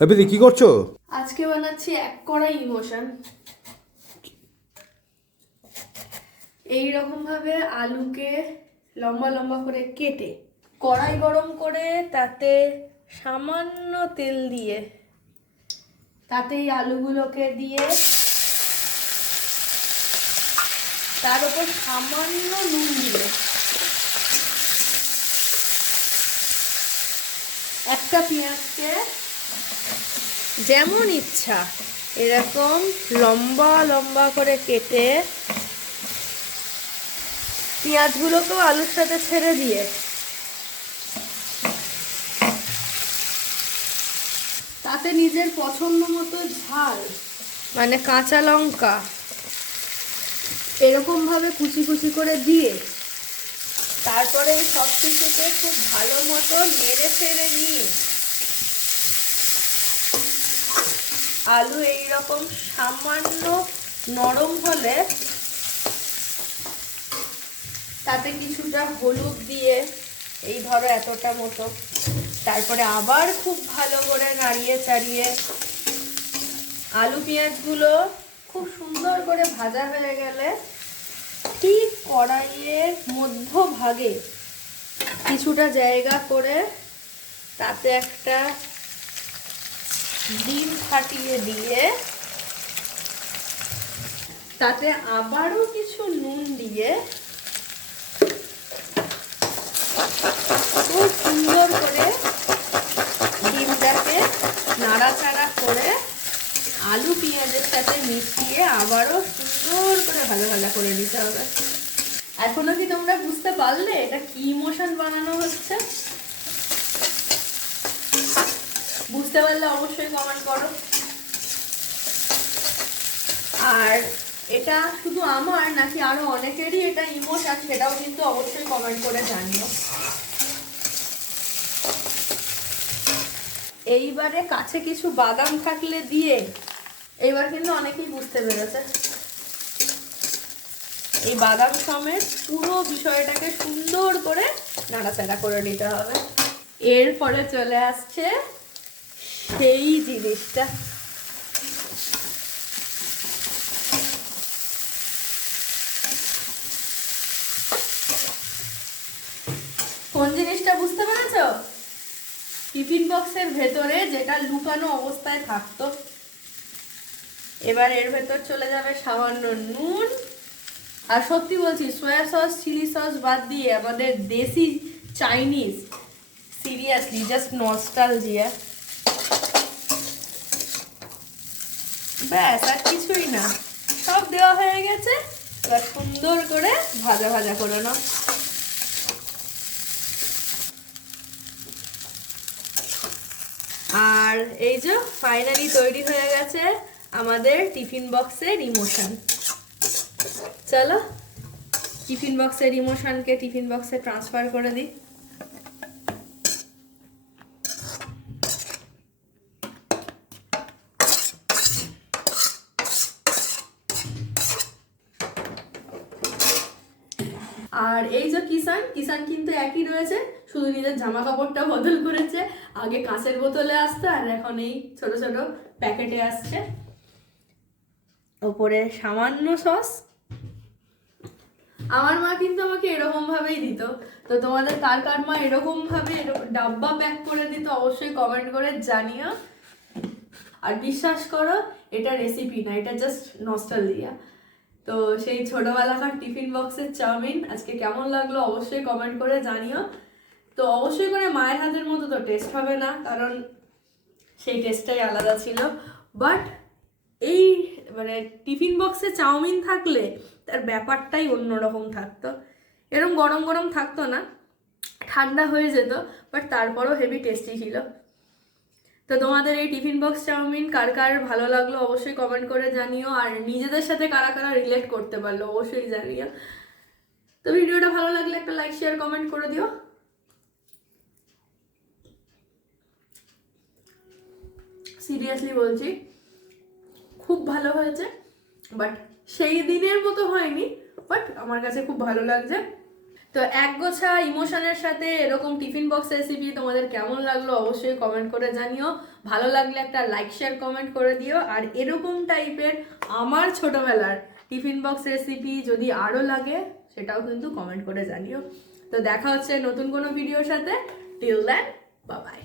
দিদি কি করছো? আজকে বানাচ্ছি এক কড়াই ইমোশন। এইরকম ভাবে আলুকে লম্বা লম্বা করে কেটে কড়াই গরম করে তাতে সামান্য তেল দিয়ে তাতে এই আলুগুলোকে দিয়ে তার উপর সামান্য নুন দিয়ে একটা পেঁয়াজকে যেমন ইচ্ছা এরকম লম্বা লম্বা করে কেটে পেঁয়াজগুলোকেও আলুর সাথে ছেড়ে দিয়ে তাতে নিজের পছন্দ মতো ঝাল মানে কাঁচা লঙ্কা এরকম ভাবে কুচি কুচি করে দিয়ে তারপরে এই সব কিছুকে খুব ভালো মতো নেড়ে ফেড়ে নিয়ে আলু এইরকম সামান্য নরম হলে তাতে কিছুটা হলুদ দিয়ে এই ধরো এতটা মতো, তারপরে আবার খুব ভালো করে নাড়িয়ে চাড়িয়ে আলু পেঁয়াজগুলো খুব সুন্দর করে ভাজা হয়ে গেলে ঠিক কড়াইয়ের মধ্যভাগে কিছুটা জায়গা করে তাতে একটা ডিম ফাটিয়ে দিয়ে তাতে আবারও কিছু নুন দিয়ে খুব সুন্দর করে ডিমটাকে নাড়াচাড়া করে আলু পেঁয়াজের সাথে মিশিয়ে আবারও সুন্দর করে ভালো ভালো করে নিতে হবে। এখনো কি তোমরা বুঝতে পারলে এটা কি ইমোশন বানানো হচ্ছে? বুঝতে পারলে অবশ্যই কমেন্ট করো। আর এটা শুধু আমার নাকি আরো অনেকেরই এটা ইমোশন সেটাও কিন্তু অবশ্যই কমেন্ট করে জানিও। এইবারে কাছে কিছু বাদাম থাকলে দিয়ে, এইবার কিন্তু অনেকেই বুঝতে পেরেছে, এই বাদাম সমেত পুরো বিষয়টাকে সুন্দর করে নাড়াচাড়া করে নিতে হবে। এরপরে চলে আসছে সেই জিনিসটা, কোন জিনিসটা বুঝতে পেরেছো? টিফিন বক্সের ভেতরে যেটা লুকানো অবস্থায় থাকতো। এবার এর ভেতর চলে যাবে সামান্য নুন, আর সত্যি বলছি সয়া সস চিলি সস বাদ দিয়ে আমাদের দেশি চাইনিজ, সিরিয়াসলি জাস্ট নস্টালজিয়া। ব্যাস আর কিছুই না, সব দেওয়া হয়ে গেছে। এবার সুন্দর করে ভাজা ভাজা করে নাও। আর এই যে ফাইনালি তৈরি হয়ে গেছে আমাদের টিফিন বক্সের ইমোশন। চলো টিফিন বক্সের ইমোশনকে টিফিন বক্সে ট্রান্সফার করে দিই। আর এই যে কিষান কিষান কিন্তু একই রয়েছে, শুধু নিজের জামা কাপড়টা বদল করেছে। আগে কাঁচের বোতলে আসতো আর এখন এই ছোট ছোট প্যাকেটে আসছে। ওপরে সামান্য সস। আমার মা কিন্তু আমাকে এরকম ভাবেই দিত। তো তোমাদের কার কার মা এরকম ভাবে ডাব্বা প্যাক করে দিত অবশ্যই কমেন্ট করে জানিও। আর বিশ্বাস করো এটা রেসিপি না, এটা জাস্ট নস্টালজিয়া। তো সেই ছোটবেলাকার টিফিন বক্সের চাউমিন আজকে কেমন লাগলো অবশ্যই কমেন্ট করে জানিও। তো অবশ্যই করে মায়ের হাতের মতো তো টেস্ট হবে না, কারণ সেই টেস্টটাই আলাদা ছিল। বাট এই মানে টিফিন বক্সে চাউমিন থাকলে তার ব্যাপারটাই অন্যরকম থাকতো। এরকম গরম গরম থাকতো না, ঠান্ডা হয়ে যেত, বাট তারপরও হেভি টেস্টি ছিল। তো তোমাদের এই টিফিন বক্স চাউমিন কার কার ভালো লাগলো অবশ্যই কমেন্ট করে জানিও। আর নিজেদের সাথে কারা কারা রিলেট করতে পারলো অবশ্যই জানিও। তো ভিডিওটা ভালো লাগলে একটা লাইক শেয়ার কমেন্ট করে দিও। সিরিয়াসলি বলছি খুব ভালো হয়েছে, বাট সেই দিনের মতো হয়নি, বাট আমার কাছে খুব ভালো লাগছে। তো একগোছা ইমোশনের সাথে এরকম টিফিন বক্স রেসিপি তোমাদের কেমন লাগলো অবশ্যই কমেন্ট করে জানিও। ভালো লাগলে একটা লাইক শেয়ার কমেন্ট করে দিও। আর এরকম টাইপের আমার ছোটবেলার টিফিন বক্স রেসিপি যদি আরও লাগে সেটাও কিন্তু কমেন্ট করে জানিও। তো দেখা হচ্ছে নতুন কোনো ভিডিওর সাথে। Till then, bye by.